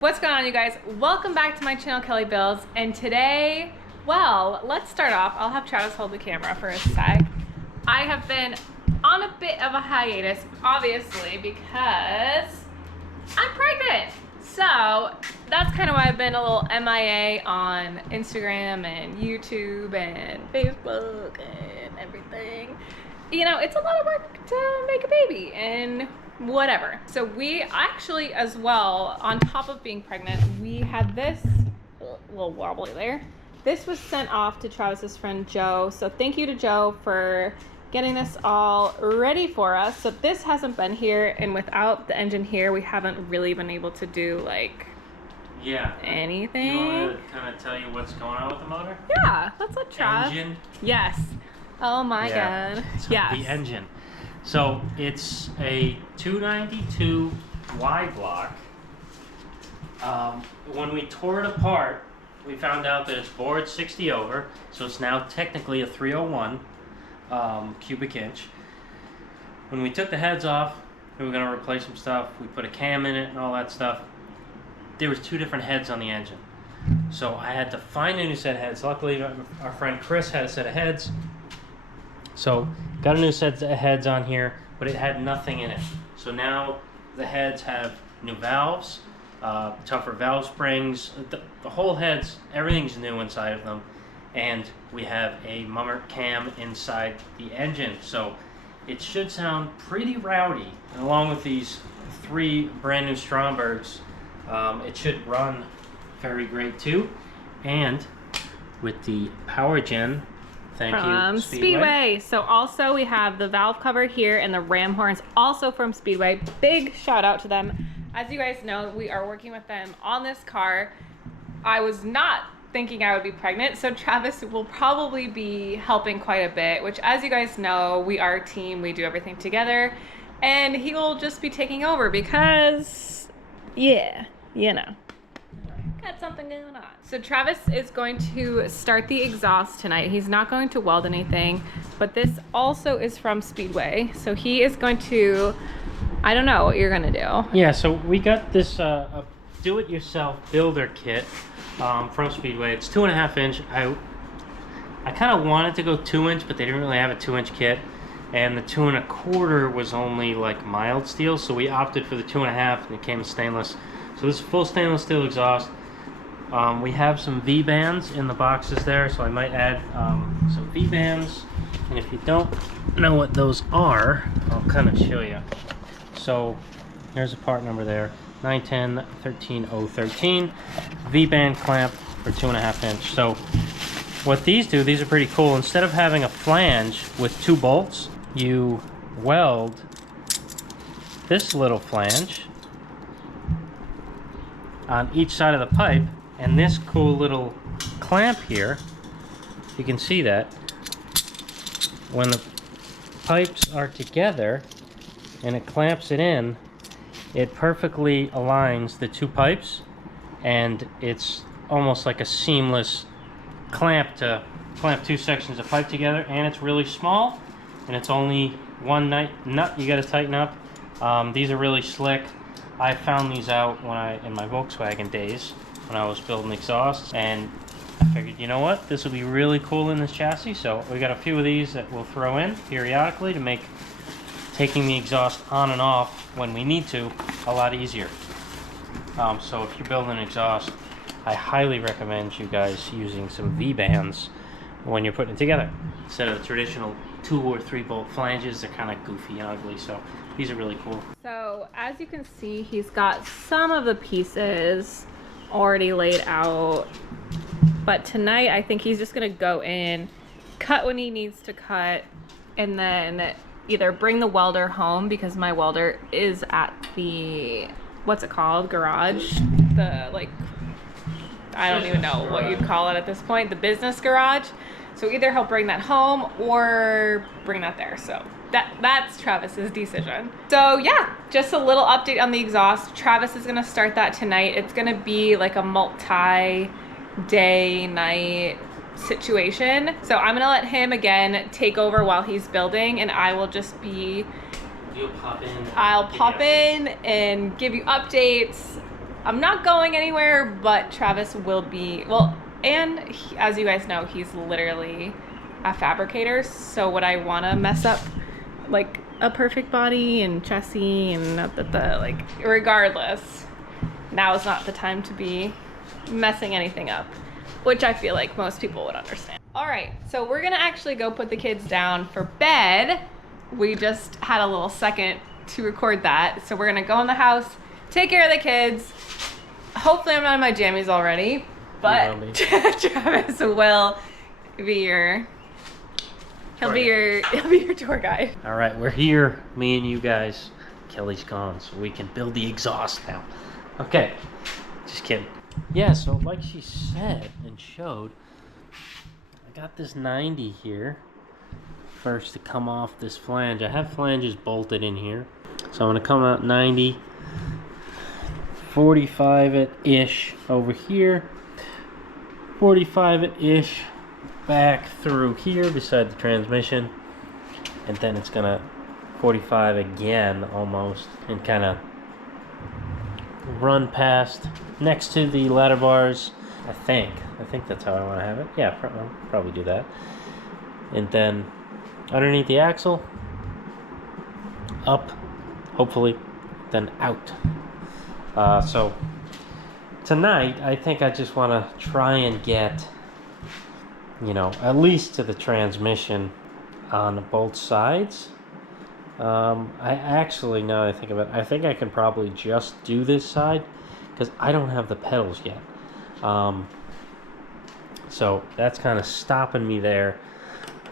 What's going on, you guys? Welcome back to my channel, Kelly Builds. And today, well, let's start off. I'll have Travis hold the camera for a sec. I have been on a bit of a hiatus, obviously, because I'm pregnant. So that's kind of why I've been a little MIA on Instagram and YouTube and Facebook and everything. You know, it's a lot of work to make a baby and whatever. So we actually, as well, on top of being pregnant, we had this a little wobbly there. This was sent off to Travis's friend Joe. So thank you to Joe for getting this all ready for us. So this hasn't been here, and without the engine here, we haven't really been able to do like anything. You want to kind of tell you what's going on with the motor? Yeah, let's let Trav. Engine. Yes. Oh my God. So Yes. the engine. So it's a 292 Y block. When we tore it apart, we found out that it's bored 60 over, so it's now technically a 301 cubic inch. When we took the heads off, we were going to replace some stuff. We put a cam in it and all that stuff. There was two different heads on the engine. So I had to find a new set of heads. Luckily, our friend Chris had a set of heads. So got a new set of heads on here, but it had nothing in it. So now the heads have new valves, tougher valve springs, the whole heads, everything's new inside of them. And we have a mummer cam inside the engine. So it should sound pretty rowdy. And along with these three brand new Strombergs, it should run very great too. And with the power gen, thank you, Speedway. So also we have the valve cover here and the ram horns also from Speedway. Big shout out to them. As you guys know, we are working with them on this car. I was not thinking I would be pregnant, so Travis will probably be helping quite a bit, which, as you guys know, we are a team, we do everything together, and he will just be taking over because, yeah, you know, got something going on. So Travis is going to start the exhaust tonight. He's not going to weld anything, but this also is from Speedway. So he is going to, I don't know what you're gonna do. Yeah, so we got this a do-it-yourself builder kit from Speedway. It's 2.5 inch. I kind of wanted to go 2 inch, but they didn't really have a 2 inch kit. And the 2.25 was only like mild steel, so we opted for the 2.5, and it came in stainless. So this is full stainless steel exhaust. We have some V-bands in the boxes there, so I might add some V-bands. And if you don't know what those are, I'll kind of show you. So there's a part number there, 910-13013, V-band clamp for 2.5 inch. So what these do, these are pretty cool. Instead of having a flange with two bolts, you weld this little flange on each side of the pipe, and this cool little clamp here, you can see that when the pipes are together and it clamps it in, it perfectly aligns the two pipes, and it's almost like a seamless clamp to clamp two sections of pipe together. And it's really small, and it's only one nut you got to tighten up. These are really slick. I found these out in my Volkswagen days when I was building exhausts, and I figured, you know what, this would be really cool in this chassis. So we got a few of these that we'll throw in periodically to make taking the exhaust on and off when we need to a lot easier. So if you're building an exhaust, I highly recommend you guys using some V-bands when you're putting it together instead of the traditional 2 or 3 bolt flanges. They're kind of goofy and ugly, so these are really cool. So as you can see, he's got some of the pieces already laid out, but tonight I think he's just gonna go in, cut when he needs to cut, and then either bring the welder home, because my welder is at the, what's it called, garage, the, like, I don't even know what you'd call it at this point, the business garage. So either he'll bring that home or bring that there. So that's Travis's decision. So yeah, just a little update on the exhaust. Travis is gonna start that tonight. It's gonna be like a multi-day, night situation. So I'm gonna let him again take over while he's building, and I will just be, You'll pop in. I'll pop in and give you updates I'm not going anywhere, but Travis will be, well, and as you guys know, he's literally a fabricator, so would I want to mess up like a perfect body and chassis and like, regardless, now is not the time to be messing anything up, which I feel like most people would understand. All right, so we're gonna actually go put the kids down for bed. We just had a little second to record that, so we're gonna go in the house, take care of the kids. Hopefully I'm not in my jammies already, but Travis will be your, he'll be your tour guide. All right, we're here, me and you guys. Kelly's gone, so we can build the exhaust now. Okay, just kidding. Yeah, so like she said and showed, I got this 90 here first to come off this flange. I have flanges bolted in here, so I'm gonna come out 90. 45-ish over here, 45-ish back through here beside the transmission, and then it's gonna 45 again almost and kind of run past next to the ladder bars. I think that's how I want to have it. Yeah, I'll probably do that. And then underneath the axle, up, hopefully, then out. So tonight, I think I just want to try and get, you know, at least to the transmission on both sides. I actually, now that I think about it, I think I can probably just do this side because I don't have the pedals yet. So that's kind of stopping me there.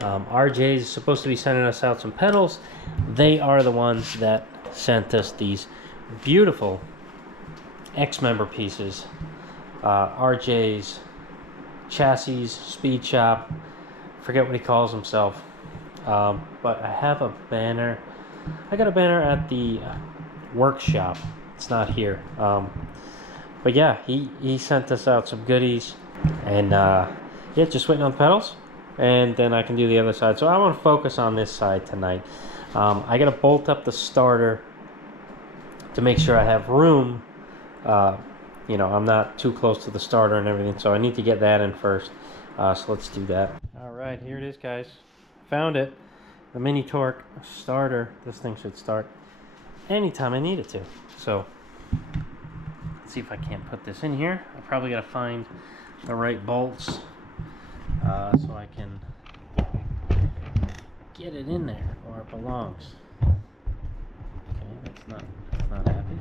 RJ is supposed to be sending us out some pedals. They are the ones that sent us these beautiful X-Member pieces. RJ's chassis, speed shop, forget what he calls himself. But I have a banner. I got a banner at the workshop. It's not here. But yeah, he sent us out some goodies. And yeah, just waiting on the pedals. And then I can do the other side. So I want to focus on this side tonight. I got to bolt up the starter to make sure I have room. You know, I'm not too close to the starter and everything, so I need to get that in first. So let's do that. All right, here it is, guys. Found it. The mini torque starter. This thing should start anytime I need it to. So let's see if I can't put this in here. I probably got to find the right bolts so I can get it in there where it belongs. Okay, that's not happy.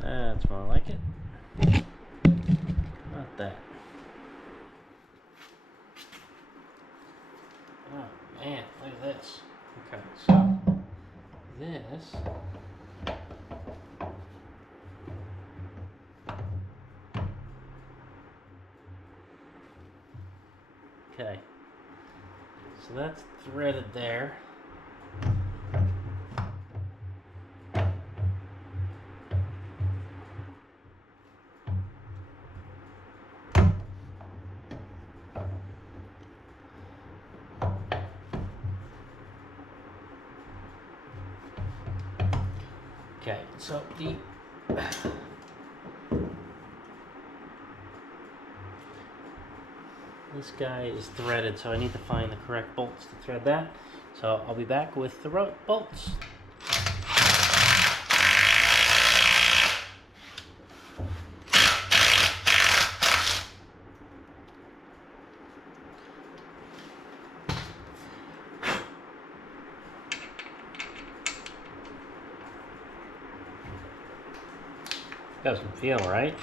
That's more like it. Not that. Oh man, look at this. Okay, so this okay. So that's threaded there. Okay, so this guy is threaded, so I need to find the correct bolts to thread that. So I'll be back with the bolts. Doesn't feel right.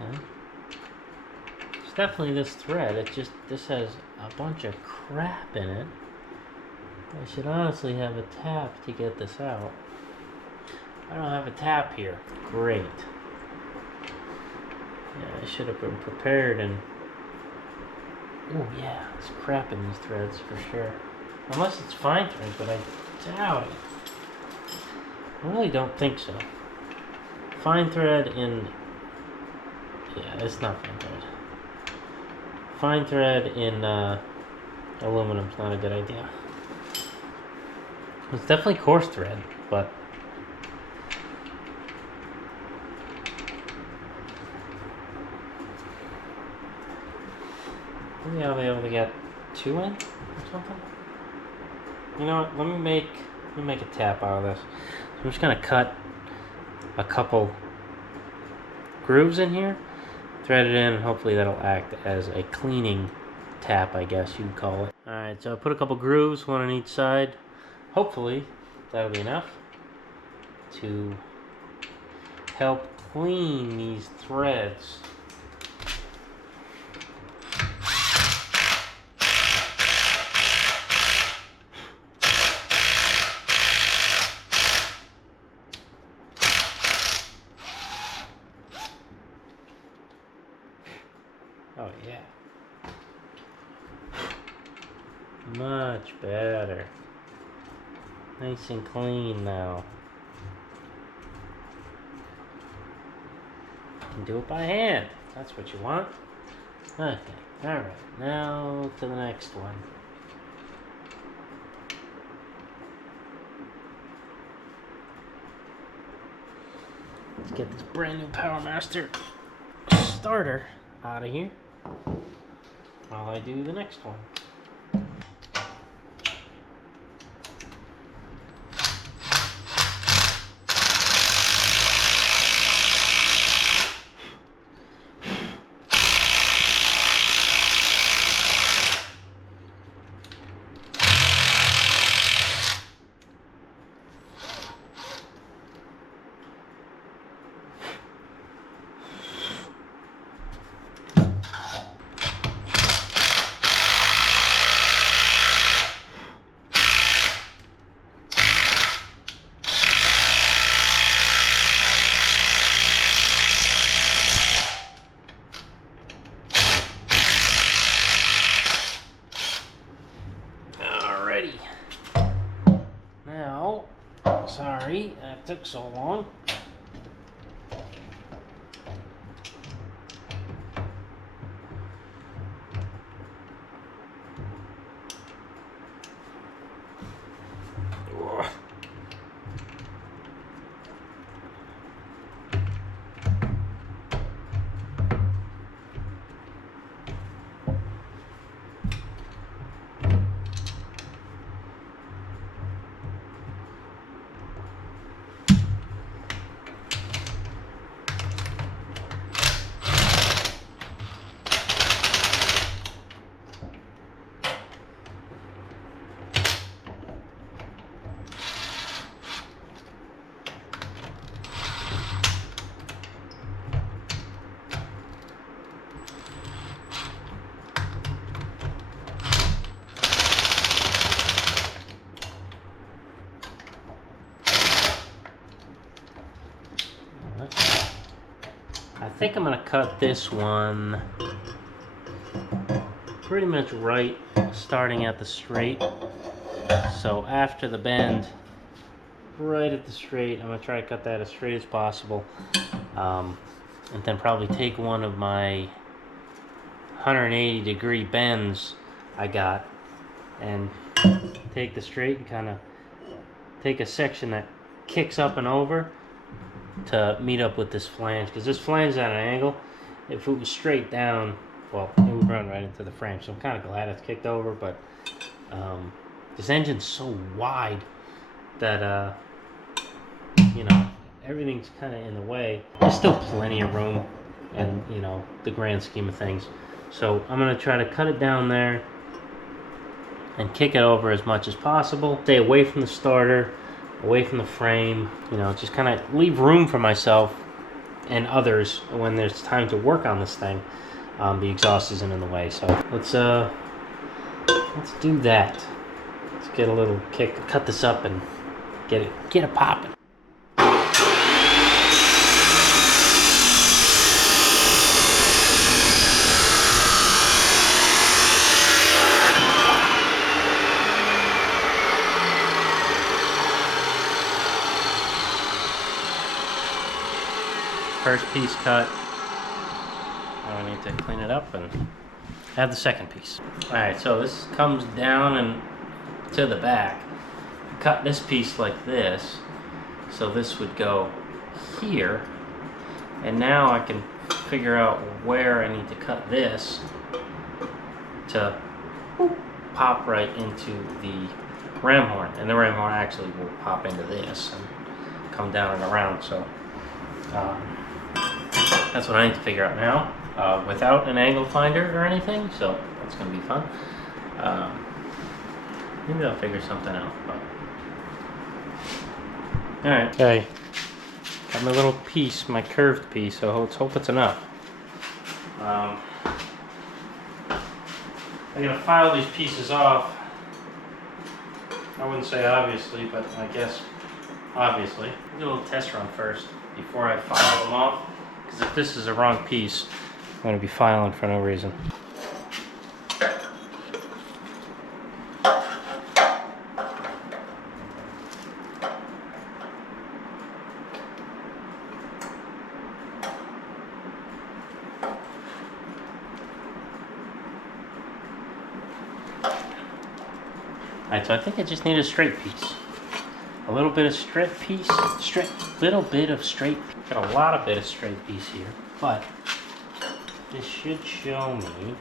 Okay. It's definitely this thread. This has a bunch of crap in it. I should honestly have a tap to get this out. I don't have a tap here. Great. Yeah, I should have been prepared and Oh yeah, there's crap in these threads for sure. Unless it's fine thread, but I doubt it. I really don't think so. Fine thread in... Yeah, it's not fine thread. Fine thread in aluminum is not a good idea. It's definitely coarse thread, but... Maybe I'll be able to get 2 in or something. You know what? Let me make a tap out of this. So I'm just gonna cut a couple grooves in here, thread it in, and hopefully that'll act as a cleaning tap, I guess you'd call it. Alright, so I put a couple grooves, one on each side. Hopefully that'll be enough to help clean these threads. Oh yeah. Much better. Nice and clean now. You can do it by hand. That's what you want. Okay. Alright. Now to the next one. Let's get this brand new Power Master starter out of here while I do the next one. Now, sorry that took so long. I think I'm gonna cut this one pretty much right starting at the straight. So after the bend, right at the straight, I'm gonna try to cut that as straight as possible. And then probably take one of my 180-degree bends I got and take the straight and kind of take a section that kicks up and over to meet up with this flange, because this flange is at an angle. If it was straight down, well, it would run right into the frame. So I'm kind of glad it's kicked over, but this engine's so wide that you know, everything's kind of in the way. There's still plenty of room in, you know, the grand scheme of things. So I'm gonna try to cut it down there and kick it over as much as possible. Stay away from the starter, away from the frame, you know, just kind of leave room for myself and others when there's time to work on this thing. The exhaust isn't in the way, so let's do that. Let's get a little kick, cut this up and get it popping. first piece cut. Now we need to clean it up and have the second piece. Alright, so this comes down and to the back. Cut this piece like this, so this would go here. And now I can figure out where I need to cut this to pop right into the ram horn. And the ram horn actually will pop into this and come down and around. So that's what I need to figure out now, without an angle finder or anything. So that's going to be fun. Maybe I'll figure something out. Alright. Okay. Got my little piece, my curved piece, so let's hope it's enough. I'm gonna file these pieces off. I wouldn't say obviously, but I guess obviously. Do a little test run first before I file them off, because if this is a wrong piece, I'm gonna be filing for no reason. Alright, so I think I just need a straight piece. A little bit of straight piece, little bit of straight piece. Got a lot of bit of straight piece here, but this should show me.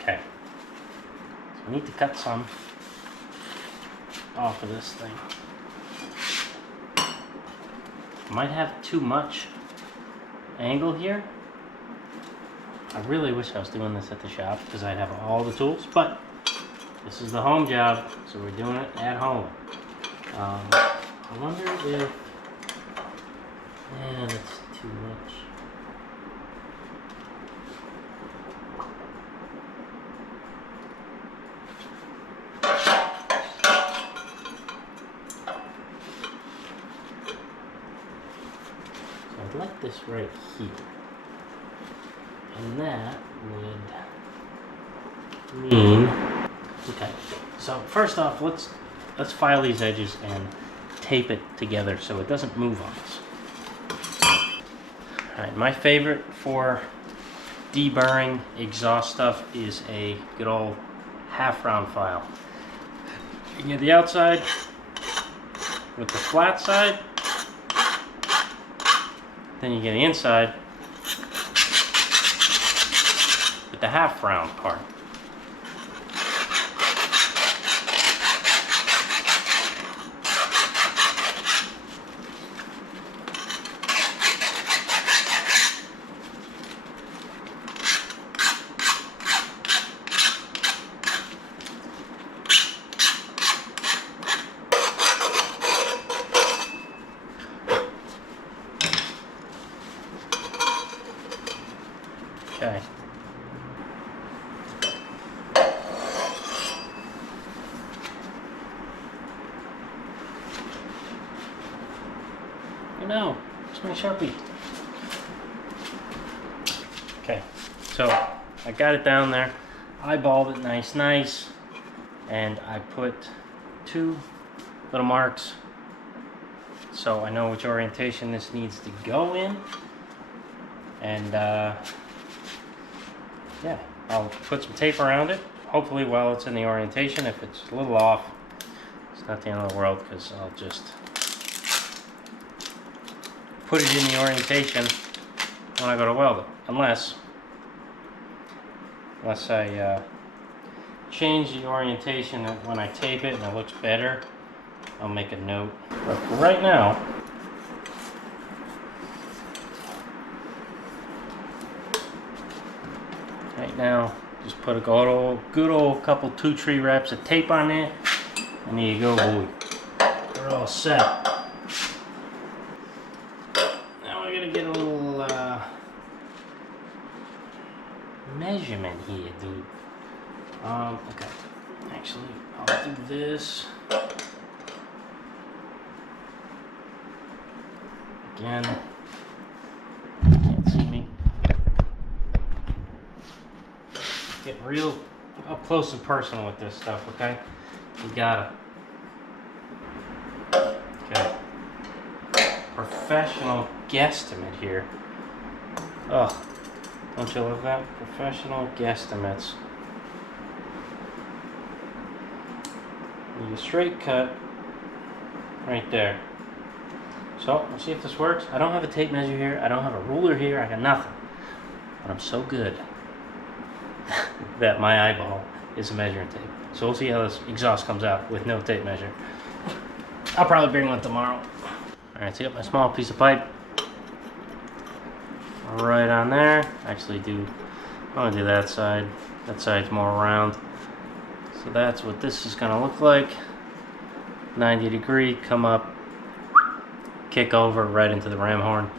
Okay, so I need to cut some off of this thing. Might have too much angle here. I really wish I was doing this at the shop because I'd have all the tools, but this is the home job, so we're doing it at home. I wonder if, yeah, that's too much. I'd like this right here, and that would mean, okay, so first off, let's file these edges and tape it together so it doesn't move on us. Alright, my favorite for deburring exhaust stuff is a good old half round file. You can get the outside with the flat side, then you get the inside with the half round part. Okay. Oh no, it's my Sharpie. Okay, so I got it down there, eyeballed it nice, and I put 2 little marks so I know which orientation this needs to go in. And yeah, I'll put some tape around it, hopefully while it's in the orientation. If it's a little off, it's not the end of the world, because I'll just put it in the orientation when I go to weld it. Unless I change the orientation when I tape it and it looks better, I'll make a note. But for right now, Right now, just put a good old couple 2-3 wraps of tape on there, and there you go, boy. We're all set. Now we're gonna get a little measurement here, dude. Okay. Actually, I'll do this. Again, can't see me. Get real up close and personal with this stuff, okay? You gotta. Okay. Professional guesstimate here. Oh, don't you love that? Professional guesstimates. Need a straight cut right there. So, let's see if this works. I don't have a tape measure here. I don't have a ruler here. I got nothing. But I'm so good that my eyeball is a measuring tape. So we'll see how this exhaust comes out with no tape measure. I'll probably bring one tomorrow. Alright, so I got my small piece of pipe right on there. Actually I'm gonna do that side. That side's more round. So that's what this is gonna look like. 90 degree, come up, kick over right into the ram horn.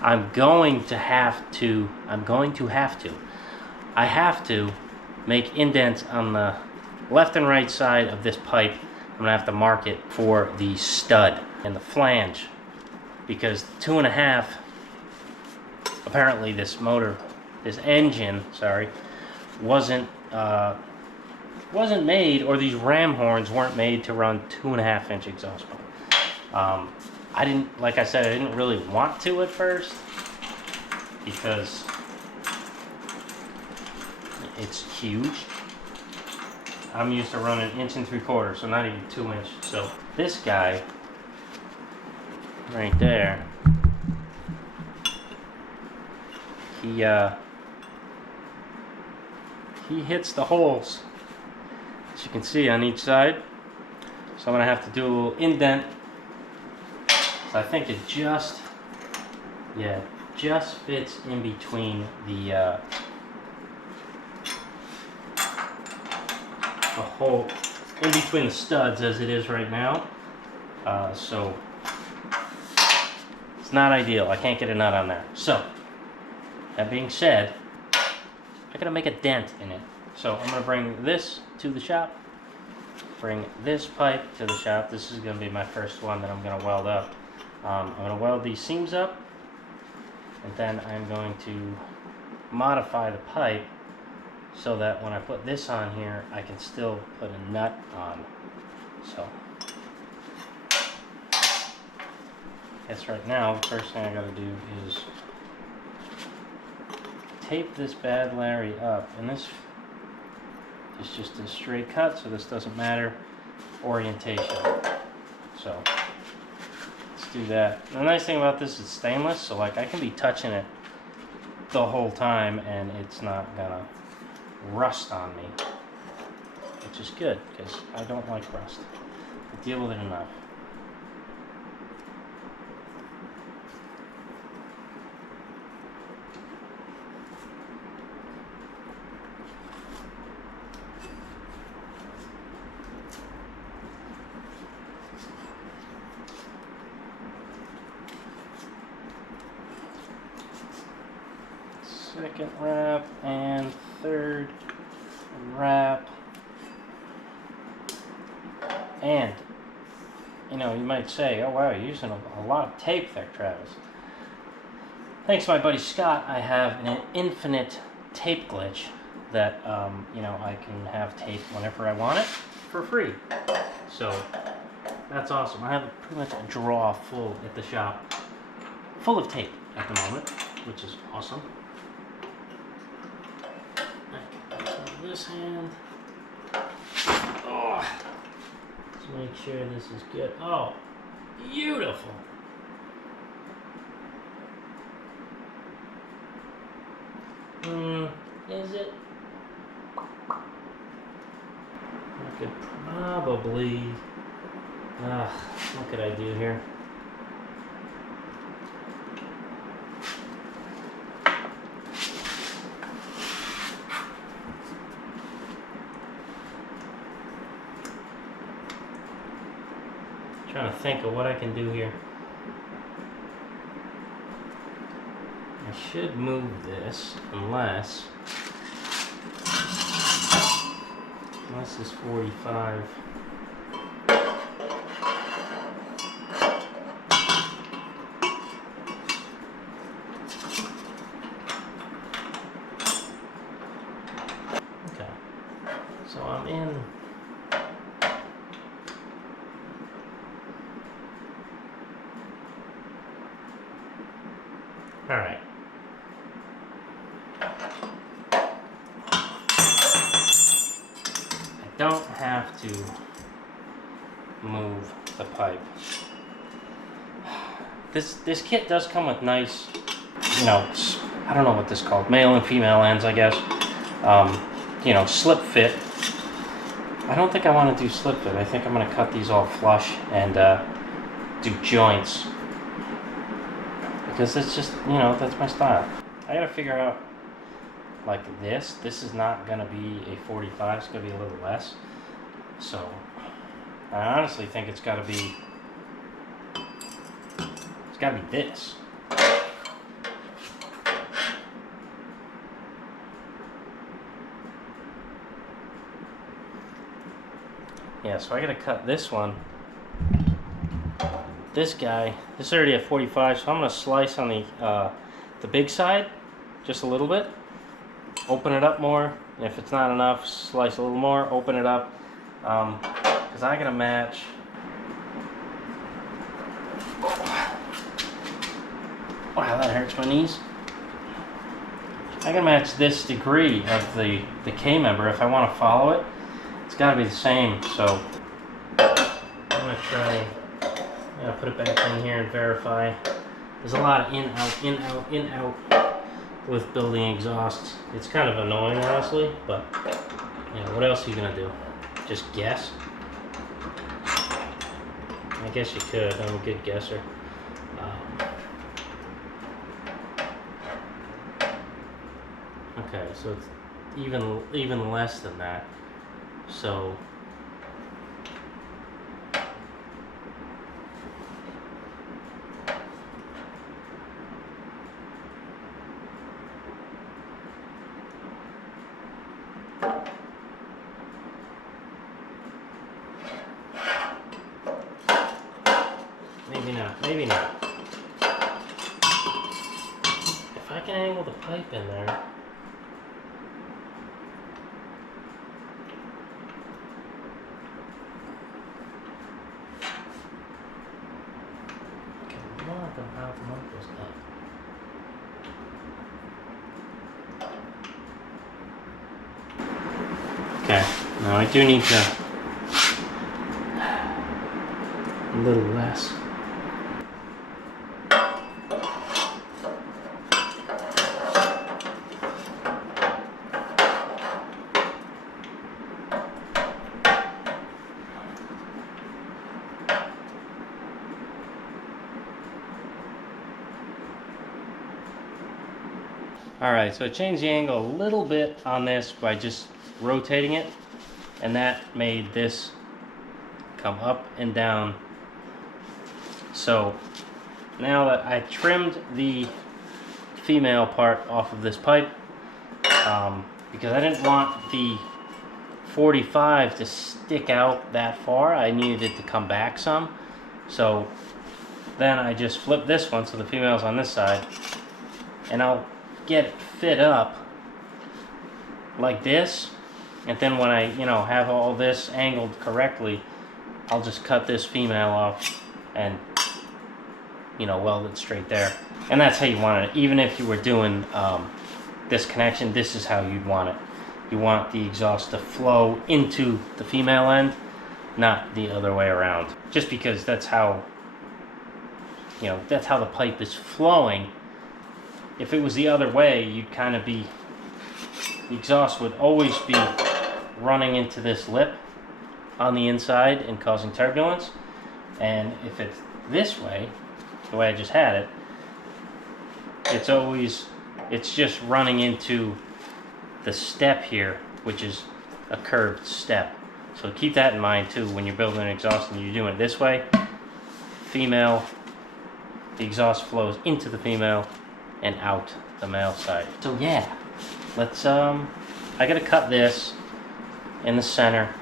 I have to make indents on the left and right side of this pipe. I'm gonna have to mark it for the stud and the flange, because 2.5, apparently this engine, wasn't made, or these ram horns weren't made to run 2.5-inch exhaust pipe. Like I said, I didn't really want to at first, because it's huge. I'm used to running 1 3/4 inch, so not even 2-inch. So this guy right there, he hits the holes, as you can see, on each side. So I'm gonna have to do a little indent. So I think it just fits in between the hole, in between the studs as it is right now. So it's not ideal. I can't get a nut on there. So that being said, I gotta make a dent in it. So I'm gonna bring this to the shop, bring this pipe to the shop. This is gonna be my first one that I'm gonna weld up. I'm going to weld these seams up, and then I'm going to modify the pipe so that when I put this on here, I can still put a nut on. So, I guess right now, the first thing I got to do is tape this bad Larry up, and this is just a straight cut, so this doesn't matter orientation. So, do that. The nice thing about this is stainless, so like I can be touching it the whole time and it's not gonna rust on me, which is good because I don't like rust. I deal with it enough. Second wrap and third wrap. And, you know, you might say, oh wow, you're using a lot of tape there, Travis. Thanks to my buddy Scott, I have an infinite tape glitch that, you know, I can have tape whenever I want it for free. So, that's awesome. I have pretty much a drawer full at the shop, full of tape at the moment, which is awesome. This hand. Oh, let's make sure this is good. Oh, beautiful. Is it? I could probably. What could I do here? trying to think of what I can do here. I should move this unless this is 45. Okay, so I'm in. All right. Don't have to move the pipe. This kit does come with nice, you know, I don't know what this is called, male and female ends, I guess. You know, slip fit. I don't think I want to do slip fit. I think I'm going to cut these all flush and do joints. Because it's just, you know, that's my style. I got to figure out, like this is not going to be a 45, it's going to be a little less. So, I honestly think it's got to be this. Yeah, so I got to cut this one. This guy, this is already at 45, so I'm going to slice on the big side just a little bit. Open it up more, and if it's not enough, slice a little more, open it up, because I gotta match. Wow, that hurts my knees. I gotta match this degree of the K member if I want to follow it. It's gotta be the same, so I'm gonna try. I'm gonna put it back in here and verify. There's a lot of in, out, in, out, in, out with building exhausts. It's kind of annoying, honestly, but you know, what else are you gonna do? Just guess? I guess you could. I'm a good guesser. Okay, so it's even less than that. So maybe not. If I can angle the pipe in there. Okay, more like about the month up. Okay, now I do need to a little less. Alright, so I changed the angle a little bit on this by just rotating it, and that made this come up and down. So now that I trimmed the female part off of this pipe, because I didn't want the 45 to stick out that far, I needed it to come back some. So then I just flipped this one so the female's on this side, and I'll get it fit up like this, and then when I, you know, have all this angled correctly, I'll just cut this female off and, you know, weld it straight there. And that's how you want it. Even if you were doing this connection, this is how you'd want it. You want the exhaust to flow into the female end, not the other way around. Just because that's how, you know, that's how the pipe is flowing. If it was the other way, you'd kind of be, the exhaust would always be running into this lip on the inside and causing turbulence. And if it's this way, the way I just had it, it's just running into the step here, which is a curved step. So keep that in mind too when you're building an exhaust and you're doing it this way. female, the exhaust flows into the female and out the male side. So yeah, let's I gotta cut this in the center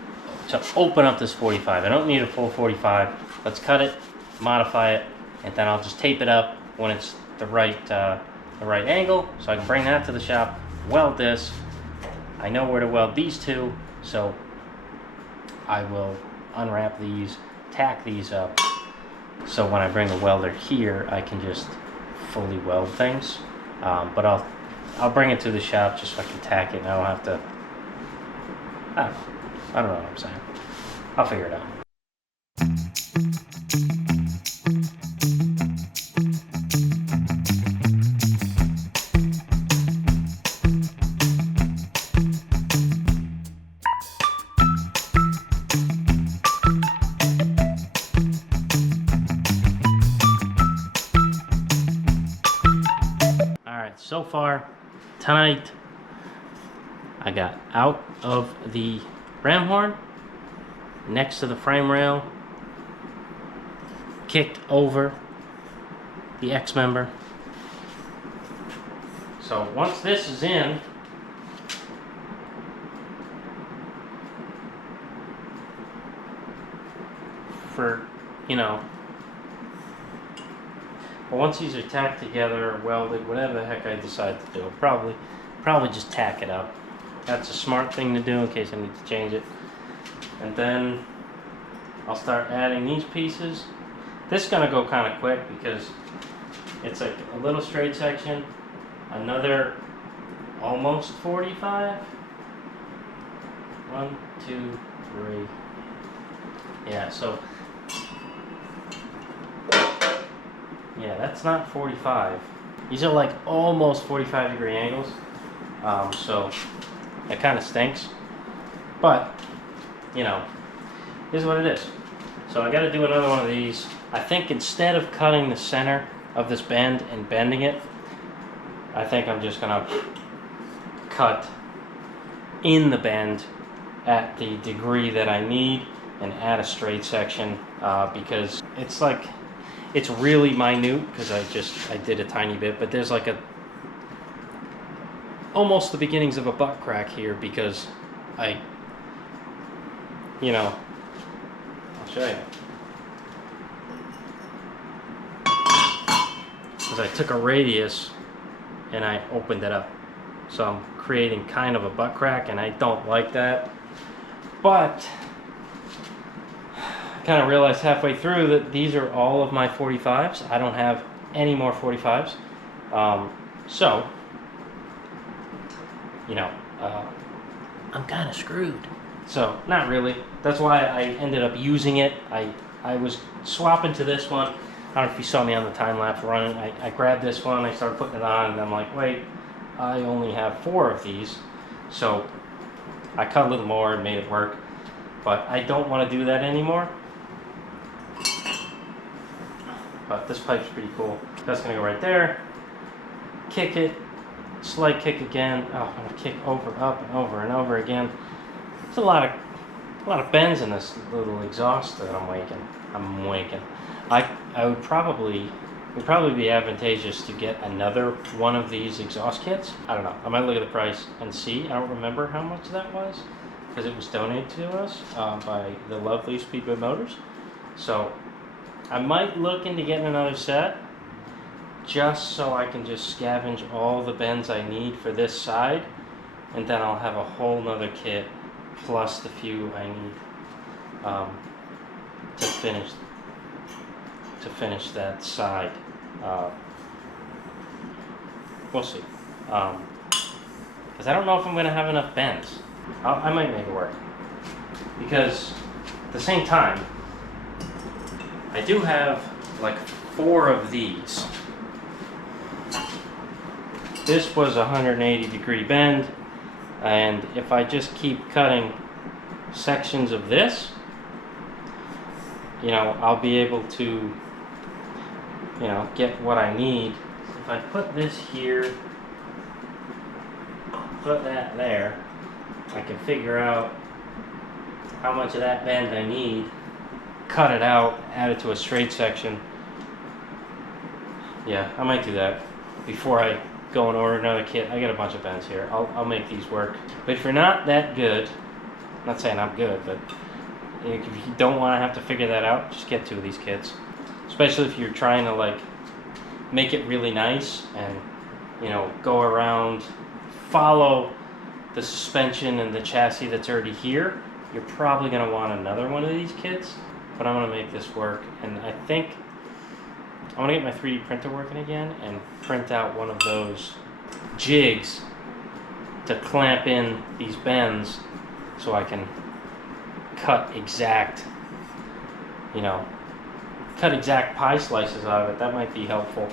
to open up this 45. I don't need a full 45. Let's cut it, modify it, and then I'll just tape it up when it's the right angle, so I can bring that to the shop, weld this. I know where to weld these two, so I will unwrap these, tack these up, so when I bring the welder here, I can just fully weld things. But I'll bring it to the shop just so I can tack it, and I don't have to. I don't know what I'm saying. I'll figure it out. So far tonight, I got out of the ram horn, next to the frame rail, kicked over the X member. So once this is in, for, you know, but once these are tacked together or welded, whatever the heck I decide to do, probably just tack it up. That's a smart thing to do in case I need to change it. And then I'll start adding these pieces. This is gonna go kind of quick because it's like a little straight section, another almost 45. 1, 2, 3. Yeah, so yeah, that's not 45. These are like almost 45-degree angles. So it kind of stinks. But, you know, here's what it is. So I got to do another one of these. I think instead of cutting the center of this bend and bending it, I think I'm just going to cut in the bend at the degree that I need and add a straight section because it's like, it's really minute because I did a tiny bit, but there's like almost the beginnings of a butt crack here because you know, I'll show you. Because I took a radius and I opened it up. So I'm creating kind of a butt crack and I don't like that. But I kind of realized halfway through that these are all of my 45s. I don't have any more 45s. So, you know, I'm kind of screwed. So, not really. That's why I ended up using it. I was swapping to this one. I don't know if you saw me on the time lapse running. I grabbed this one, I started putting it on, and I'm like, wait, I only have 4 of these. So, I cut a little more and made it work. But I don't want to do that anymore. But this pipe's pretty cool. That's gonna go right there. Kick it, slight kick again. Oh, I'm gonna kick over, up, and over again. There's a lot of bends in this little exhaust that I'm making. I would probably be advantageous to get another one of these exhaust kits. I don't know. I might look at the price and see. I don't remember how much that was because it was donated to us by the lovely Speedway Motors. So I might look into getting another set just so I can just scavenge all the bends I need for this side, and then I'll have a whole nother kit plus the few I need to finish that side. We'll see, because I don't know if I'm going to have enough bends. I might make it work, because at the same time I do have like 4 of these. This was a 180-degree bend, and if I just keep cutting sections of this, you know, I'll be able to, you know, get what I need. If I put this here, put that there, I can figure out how much of that bend I need cut it out, add it to a straight section. Yeah, I might do that before I go and order another kit. I got a bunch of bends here. I'll make these work. But if you're not that good, I'm not saying I'm good, but if you don't want to have to figure that out, just get 2 of these kits. Especially if you're trying to like make it really nice and, you know, go around, follow the suspension and the chassis that's already here. You're probably going to want another one of these kits, but I'm going to make this work. And I think I want to get my 3D printer working again and print out one of those jigs to clamp in these bends so I can cut exact, you know, cut exact pie slices out of it. That might be helpful.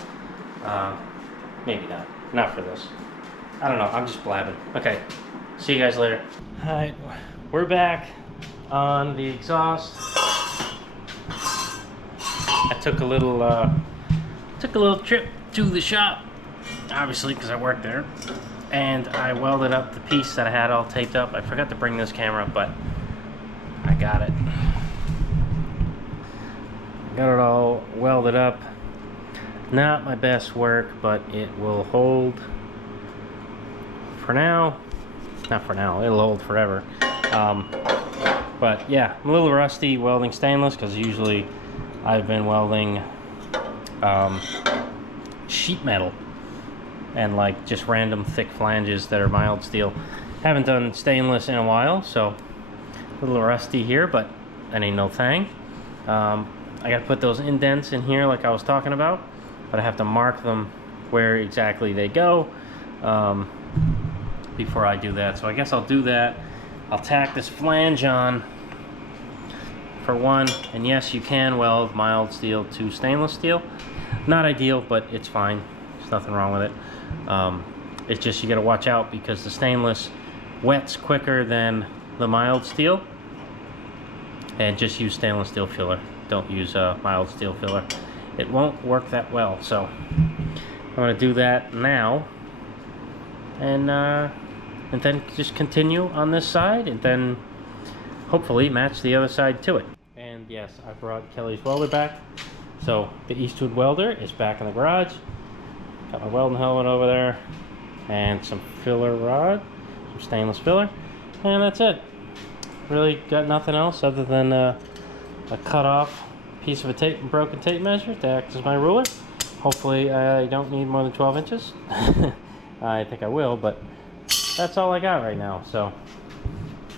Maybe not for this. I don't know, I'm just blabbing. Okay, see you guys later. All right, we're back on the exhaust. I took a little trip to the shop, obviously because I work there, and I welded up the piece that I had all taped up. I forgot to bring this camera, but I got it. Got it all welded up. Not my best work, but it will hold for now. Not for now, it'll hold forever. But yeah, I'm a little rusty welding stainless because usually I've been welding sheet metal and like just random thick flanges that are mild steel. Haven't done stainless in a while, so a little rusty here, but that ain't no thing. I gotta put those indents in here like I was talking about, but I have to mark them where exactly they go before I do that. So I guess I'll do that. I'll tack this flange on for one, and yes, you can weld mild steel to stainless steel. Not ideal, but it's fine. There's nothing wrong with it. It's just you gotta watch out because the stainless wets quicker than the mild steel, and just use stainless steel filler. Don't use mild steel filler. It won't work that well. So I'm gonna do that now, and then just continue on this side, and then hopefully match the other side to it. And yes, I brought Kelly's welder back. So the Eastwood welder is back in the garage. Got my welding helmet over there, and some filler rod, some stainless filler, and that's it. Really got nothing else other than a cut off piece of a broken tape measure to act as my ruler. Hopefully I don't need more than 12 inches. I think I will, but that's all I got right now. So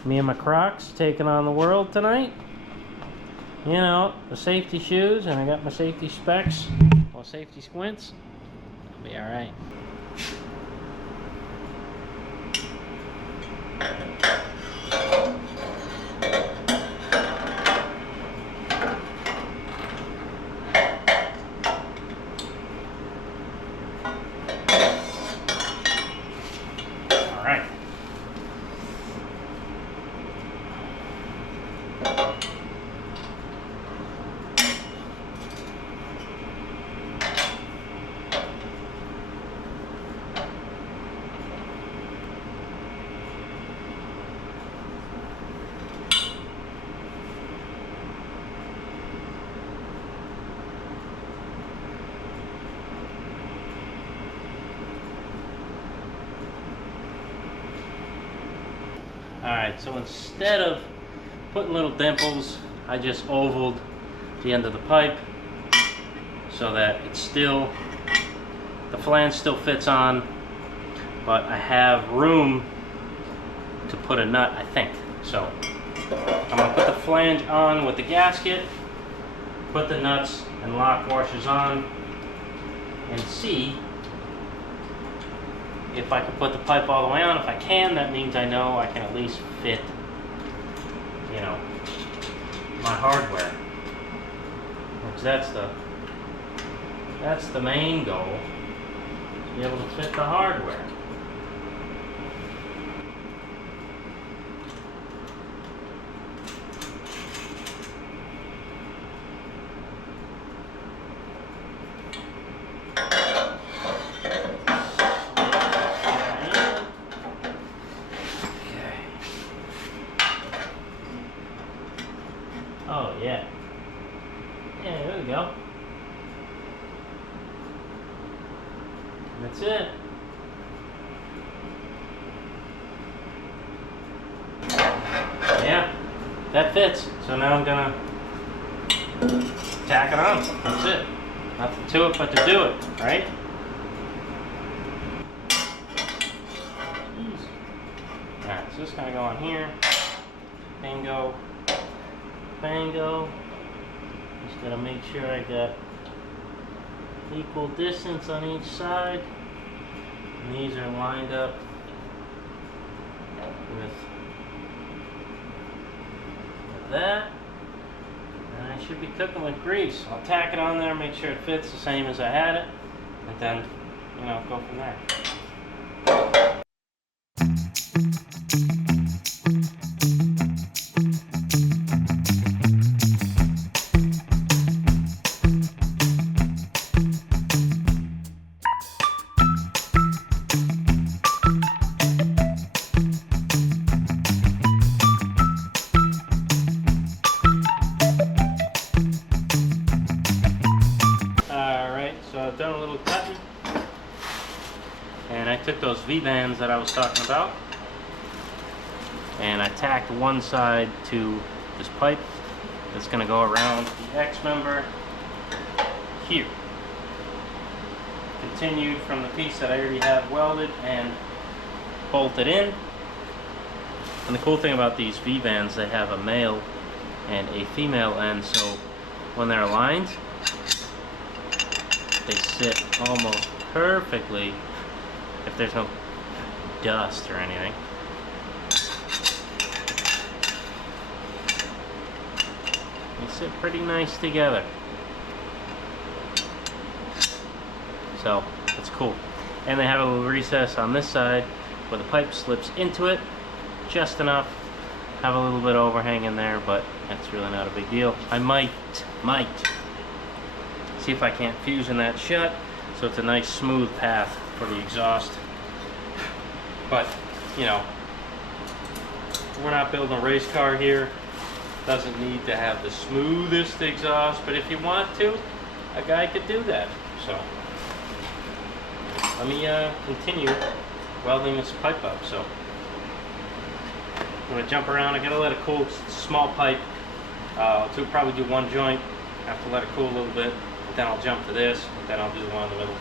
me and my Crocs taking on the world tonight. You know, the safety shoes, and I got my safety specs, or safety squints. I'll be alright. Alright, so instead of putting little dimples, I just ovaled the end of the pipe so that it's still, the flange still fits on, but I have room to put a nut, I think. So I'm going to put the flange on with the gasket, put the nuts and lock washers on, and see if I can put the pipe all the way on. If I can, that means I know I can at least fit, you know, my hardware. Which that's the main goal, to be able to fit the hardware. Oh yeah, Yeah, there we go. That's it. Yeah, that fits. So now I'm gonna tack it on. That's it. Nothing to it but to do it, right? Alright, so this gonna go on here. Bingo. Bango. Just gotta make sure I got equal distance on each side. And these are lined up with that. And I should be cooking with grease. I'll tack it on there, make sure it fits the same as I had it, and then, you know, go from there. I've done a little cutting, and I took those V-bands that I was talking about and I tacked one side to this pipe that's going to go around the X member here. Continued from the piece that I already have welded and bolted in. And the cool thing about these V-bands, they have a male and a female end, so when they're aligned, they sit almost perfectly if there's no dust or anything. They sit pretty nice together. So that's cool. And they have a little recess on this side where the pipe slips into it just enough. Have a little bit of overhang in there, but that's really not a big deal. I might see if I can't fusion that shut so it's a nice smooth path for the exhaust. But, you know, we're not building a race car here. Doesn't need to have the smoothest exhaust, but if you want to, a guy could do that. So let me continue welding this pipe up. So I'm gonna jump around. I gotta let it cool. It's a small pipe. So probably do one joint. Have to let it cool a little bit. Then I'll jump to this. Then I'll do the one in the middle.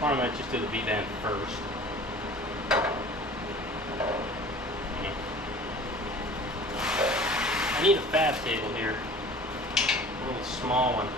Or I might just do the V-band first. I need a fab table here. A little small one.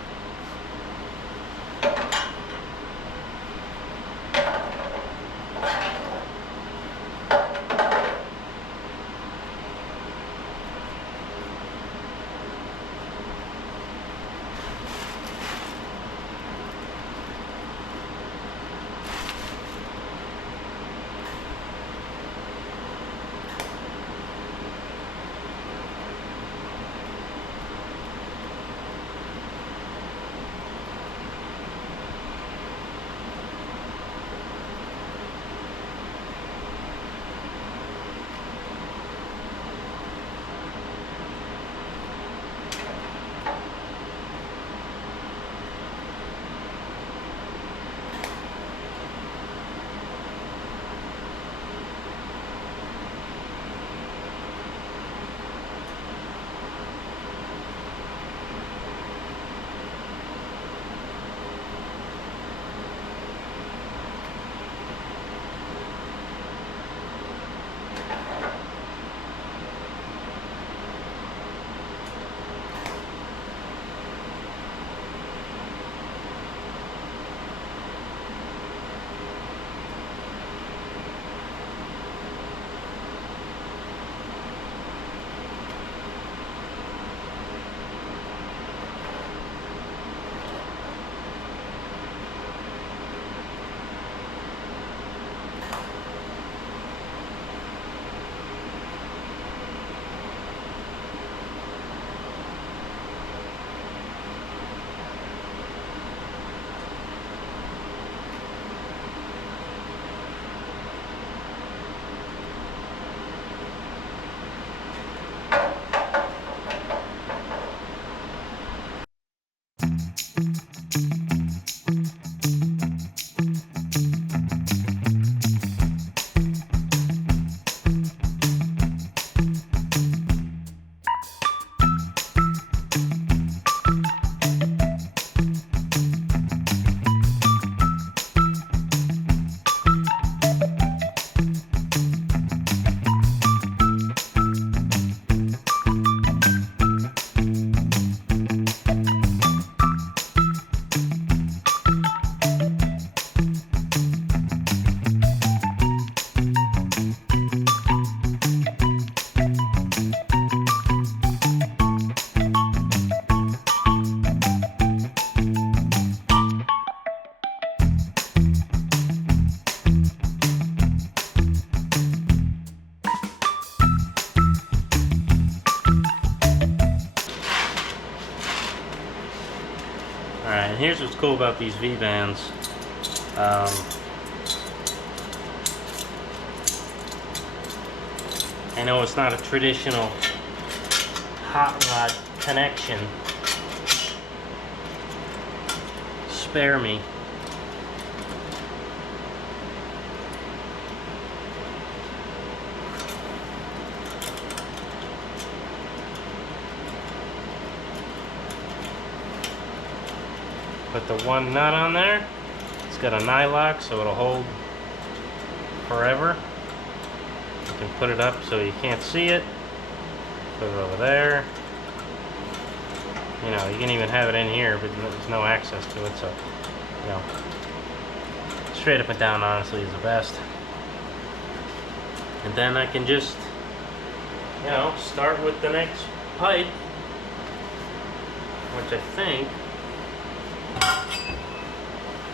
Alright, and here's what's cool about these V-bands. I know it's not a traditional hot rod connection. Spare me. Put the one nut on there. It's got a nylock, so it'll hold forever. You can put it up so you can't see it. Put it over there. You know, you can even have it in here, but there's no access to it, so, you know, straight up and down honestly is the best. And then I can just, you know, start with the next pipe, which I think,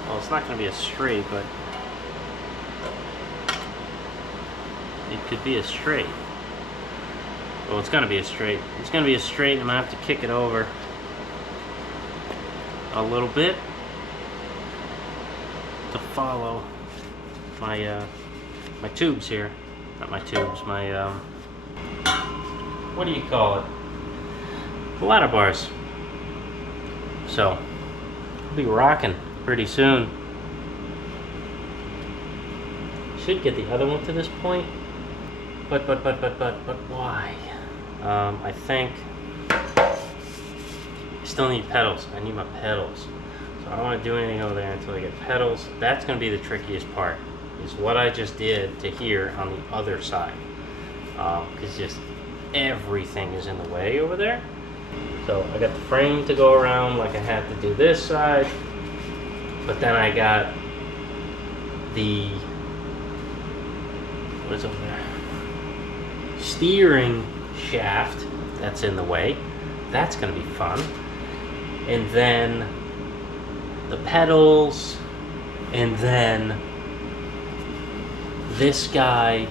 well, it's not going to be a straight, but it could be a straight. Well, it's going to be a straight. It's going to be a straight, and I'm going to have to kick it over a little bit to follow my my tubes here. Not my tubes, my what do you call it? The ladder bars. So I'll be rocking pretty soon. Should get the other one to this point, but why? I think I still need pedals. I need my pedals. So I don't want to do anything over there until I get pedals. That's going to be the trickiest part, is what I just did to here on the other side. Because just everything is in the way over there. So I got the frame to go around like I had to do this side. But then I got the, what is over there? Steering shaft that's in the way. That's going to be fun. And then the pedals, and then this guy,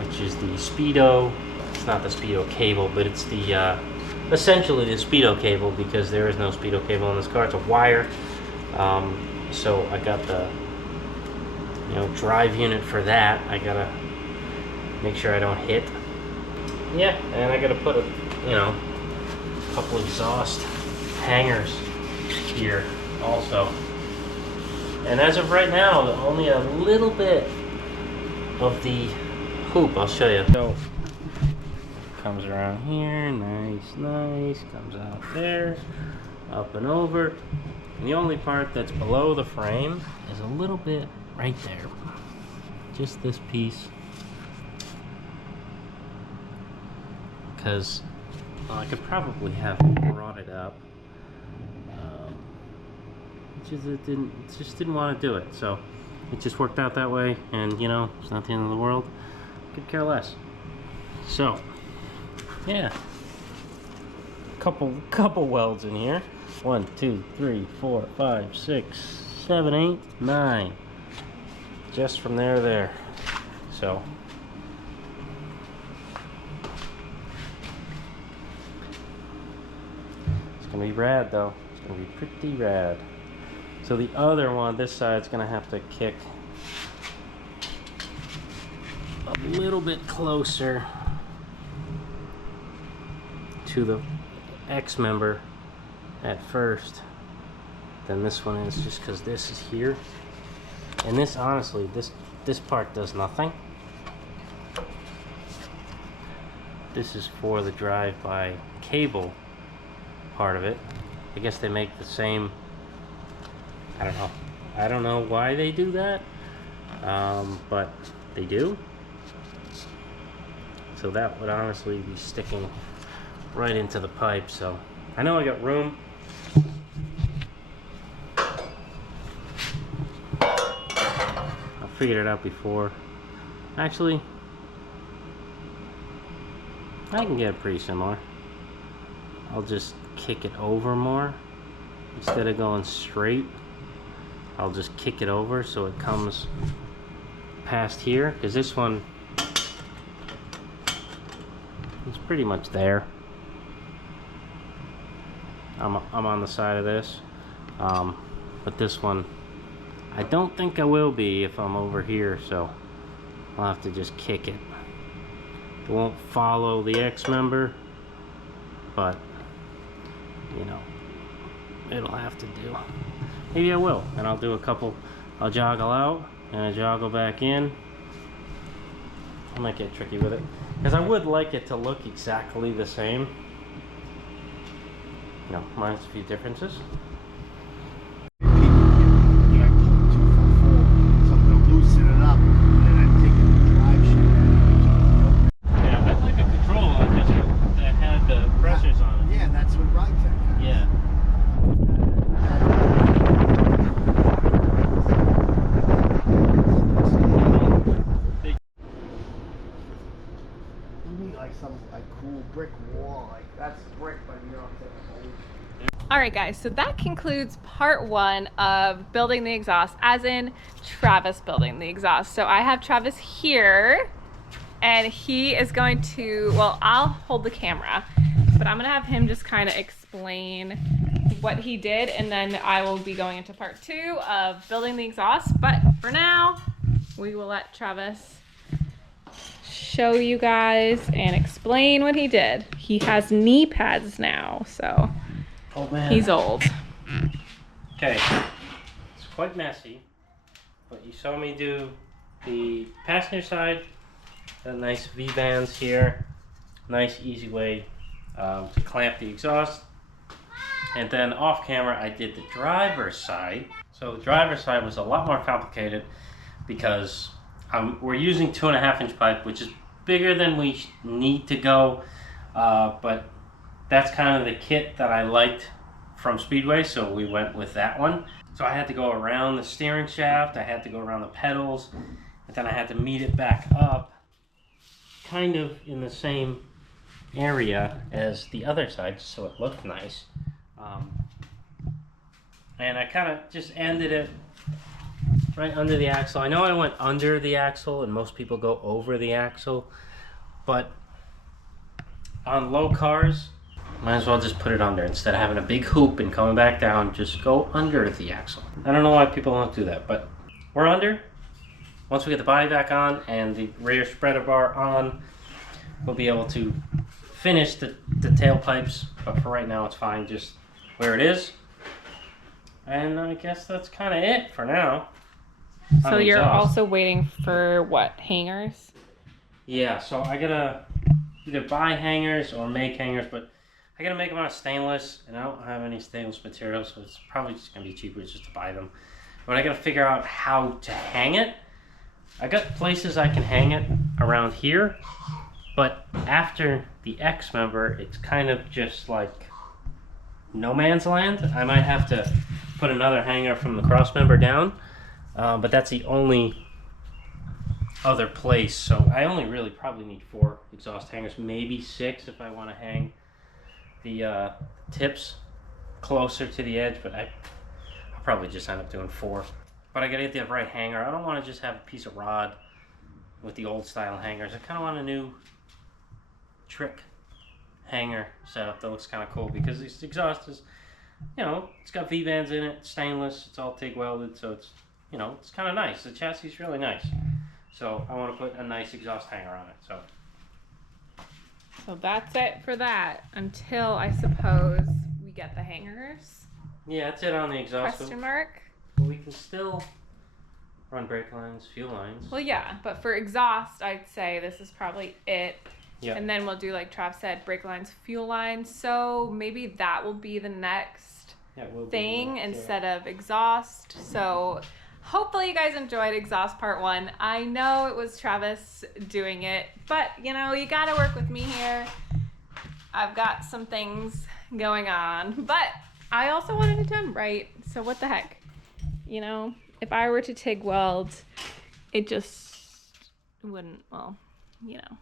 which is the Speedo. It's not the Speedo cable, but it's the essentially the Speedo cable, because there is no Speedo cable in this car. It's a wire. So I got the, you know, drive unit for that. I gotta make sure I don't hit. Yeah, and I gotta put a, you know, couple exhaust hangers here also. And as of right now, only a little bit of the hoop. I'll show you. So comes around here, nice, comes out there, up and over. And the only part that's below the frame is a little bit right there. Just this piece. Because, well, I could probably have brought it up. It just didn't want to do it. So it just worked out that way. And, you know, it's not the end of the world. Could care less. So, yeah. Couple welds in here. 1, 2, 3, 4, 5, 6, 7, 8, 9. Just from there to there. So it's gonna be rad though. It's gonna be pretty rad. So the other one, this side's gonna have to kick a little bit closer to the X member at first than this one is, just because this is here. And this, honestly, this part does nothing. This is for the drive-by cable part of it. I guess they make the same, I don't know why they do that, but they do. So that would honestly be sticking right into the pipe. So I know I got room. I figured it out before. Actually, I can get it pretty similar. I'll just kick it over more. Instead of going straight, I'll just kick it over so it comes past here, because this one is pretty much there. I'm on the side of this. But this one, I don't think I will be if I'm over here, so I'll have to just kick it. It won't follow the X member, but you know, it'll have to do. Maybe I will, and I'll do a couple. I'll joggle out and I joggle back in. I might get tricky with it because I would like it to look exactly the same. You know, minus a few differences. Alright guys, so that concludes part 1 of building the exhaust, as in Travis building the exhaust. So I have Travis here, and he is going to, well, I'll hold the camera, but I'm going to have him just kind of explain what he did, and then I will be going into part 2 of building the exhaust. But for now, we will let Travis show you guys and explain what he did. He has knee pads now, so oh, man. He's old. Okay, it's quite messy, but you saw me do the passenger side, the nice V-bands here, nice easy way to clamp the exhaust. And then off camera I did the driver's side. So the driver's side was a lot more complicated because we're using 2.5 inch pipe, which is bigger than we need to go, but that's kind of the kit that I liked from Speedway, so we went with that one. So I had to go around the steering shaft, I had to go around the pedals, and then I had to meet it back up kind of in the same area as the other side so it looked nice. And I kind of just ended it right under the axle. I know I went under the axle and most people go over the axle, but on low cars, might as well just put it under. Instead of having a big hoop and coming back down, just go under the axle. I don't know why people don't do that, but we're under. Once we get the body back on and the rear spreader bar on, we'll be able to finish the tailpipes, but for right now it's fine just where it is. And I guess that's kind of it for now. So you're also waiting for what, hangers? Yeah, so I gotta either buy hangers or make hangers, but I gotta make them out of stainless, and I don't have any stainless material, so it's probably just gonna be cheaper just to buy them. But I gotta figure out how to hang it. I got places I can hang it around here, but after the X member, it's kind of just like no man's land. I might have to put another hanger from the cross member down, but that's the only other place. So I only really probably need 4 exhaust hangers, maybe 6 if I want to hang the tips closer to the edge, but I'll probably just end up doing 4. But I gotta get the right hanger. I don't want to just have a piece of rod with the old style hangers. I kind of want a new trick hanger setup that looks kind of cool, because this exhaust is, you know, it's got V-bands in it, stainless, it's all TIG welded, so it's, you know, it's kind of nice. The chassis is really nice. So I want to put a nice exhaust hanger on it. So that's it for that, until I suppose we get the hangers. Yeah, that's it on the exhaust. Question mark? But we can still run brake lines, fuel lines. Well, yeah, but for exhaust, I'd say this is probably it. Yeah. And then we'll do, like Trav said, brake lines, fuel lines. So maybe that will be the next thing instead of exhaust. So hopefully you guys enjoyed exhaust part 1. I know it was Travis doing it, but you know, you gotta work with me here. I've got some things going on, but I also wanted it done right. So what the heck? You know, if I were to TIG weld, it just wouldn't, well, you know.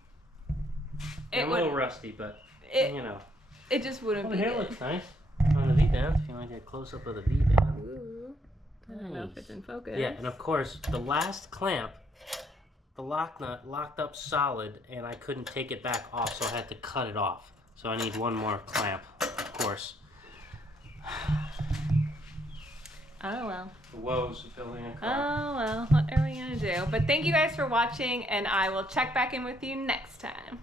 I'm a little rusty, but you know. It just wouldn't be the hair good. looks nice on the V-band. If you want to get a close up of the V-band. Ooh. I don't know if it's in focus. Yeah, and of course, the last clamp, the lock nut locked up solid, and I couldn't take it back off, so I had to cut it off. So I need one more clamp, of course. Oh well. The woes of building a car. Oh well, what are we gonna do? But thank you guys for watching, and I will check back in with you next time.